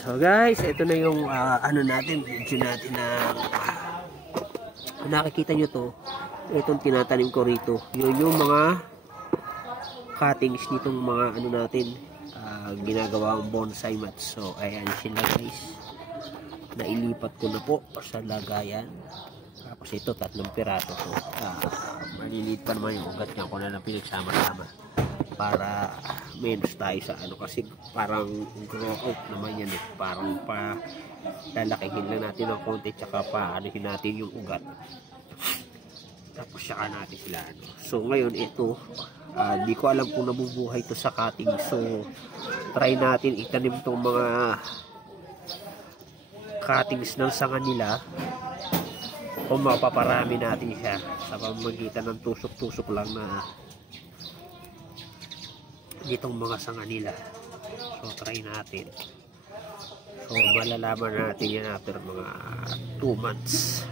So guys, ito na yung ano natin, video natin na nakikita nyo to. Itong tinatanim ko rito. Yun yung mga cuttings nitong mga ano natin, ginagawang bonsai mats. So ayan sila guys. Nailipat ko na po sa lagayan. Tapos ito, 3 piraso to. Maliliit pa naman yung ugat niya ko na lang pinagsama-sama. Para menos tayo sa ano, kasi parang grow out naman yan eh. Parang pa lalakihin lang natin ng konti, tsaka pa anuhin natin yung ugat, tapos saka natin sila ano. So ngayon ito, di ko alam kung nabubuhay to sa cutting, so try natin itanim tong mga cuttings ng sanga nila kung mapaparami natin siya sa pamamagitan ng tusok-tusok lang na ditong mga sanga nila. So try natin. So malalaman natin yan after mga 2 months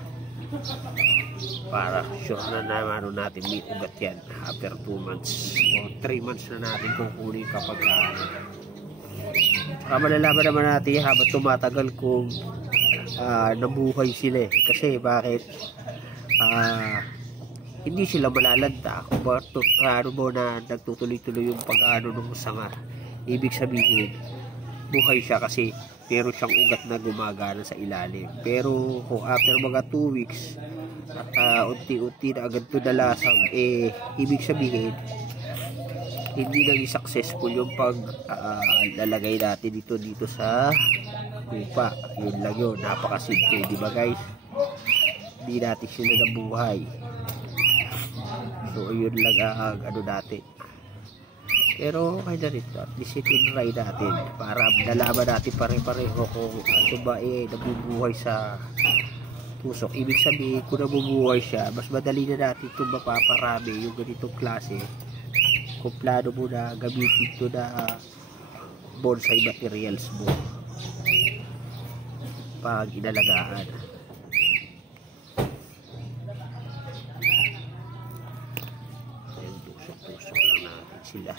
para sure na naman natin may ugat yan after 2 months o 3 months na natin kukunin kapag malalaman naman natin habang tumatagal kung nabuhay sila eh. Kasi bakit hindi sila malalanta kung ano mo na nagtutuloy-tuloy yung pag-ano ng sanga. Ibig sabihin, buhay siya kasi meron siyang ugat na gumagana sa ilalim. Pero kung after mga 2 weeks, unti-unti na agad to nalasang, ibig sabihin, hindi naging successful yung pag-lalagay natin dito sa lupa. Yun lang yun, napakasimple, di ba guys? Hindi natin sila nabuhay. So yun lang ang ano natin. Pero okay na rin to, at least itinry natin para nalaman natin pare-pareho kung ito ba nabubuhay sa tusok. Ibig sabihin kung nabubuhay siya, mas madali na natin itong mapaparami yung ganitong klase kung plano mo na gamitin ito na bonsai materials mo pag inalagaan. Tusok lang natin sila.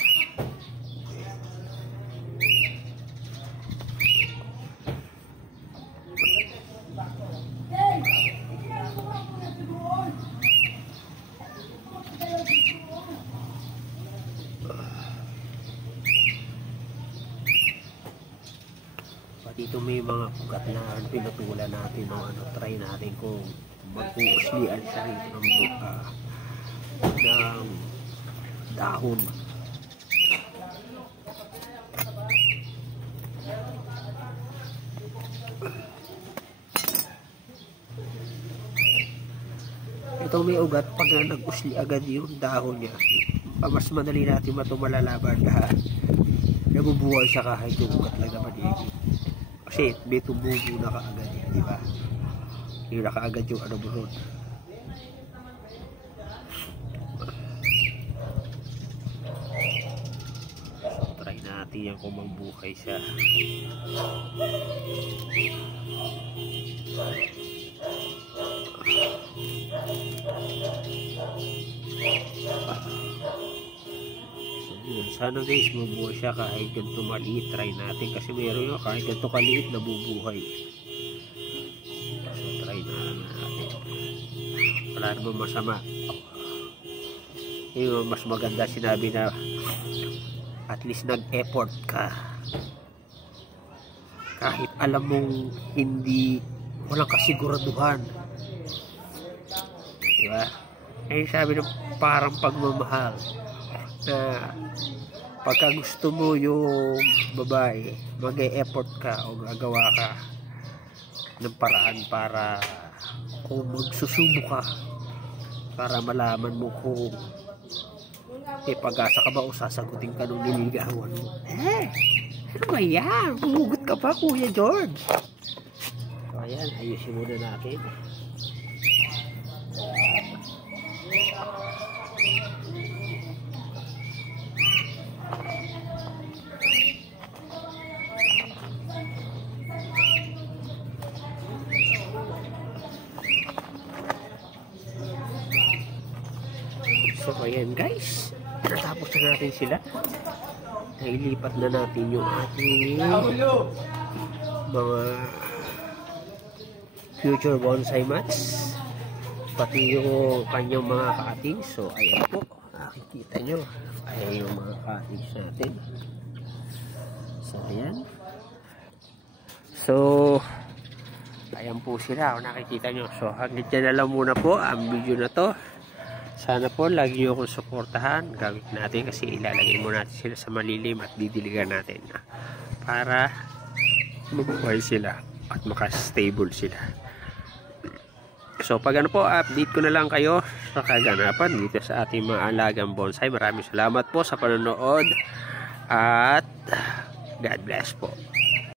Dito may mga pugat na pinutulan natin o ano, try natin kung mag-uuslian siya ng dahon. Ito may ugat, pag nag-usli agad yung dahon niya, mas madali natin malalaman na nabubuhay siya kahit yung ugat lang naman yun. Kasi may tumubo na kaagad eh, di ba? Yung nakaagad yung ano mo ron. So try natin yan kung magbuhay siya. Sana guys mabuhay siya kahit ganito maliit. Try natin kasi meron yun kahit ganito kaliit nabubuhay. So try na natin. Wala naman masama. Yung mas maganda sinabi na at least nag-effort ka kahit alam mong hindi, walang kasiguraduhan, diba? Eh sabi na parang pagmamahal na pagka gusto mo yung babae, mag-e-effort ka o gagawa ka ng paraan para kung magsusubo ka para malaman mo kung pag-asa ka ba o sasagutin ka nung niligawan mo. Ano ba yan? Pumugot ka pa, Kuya George. So ayan, ayusin muna natin. So ayan guys, natapos na natin sila. nailipat na natin yung ating mga future bonsai mats, pati yung kanyang mga cuttings. So ayan po, nakikita nyo, ayan yung mga cuttings natin. So ayan, so ayan po sila kung nakikita nyo. So hanggang dyan na lang muna po ang video na to. Sana po lagi nyo akong suportahan. Gawin natin kasi ilalagay mo natin sila sa malilim at didiligan natin para mabuhay sila at makastable sila. So pag ano po, update ko na lang kayo sa kaganapan dito sa ating mga alagang bonsai. Maraming salamat po sa panonood at God bless po.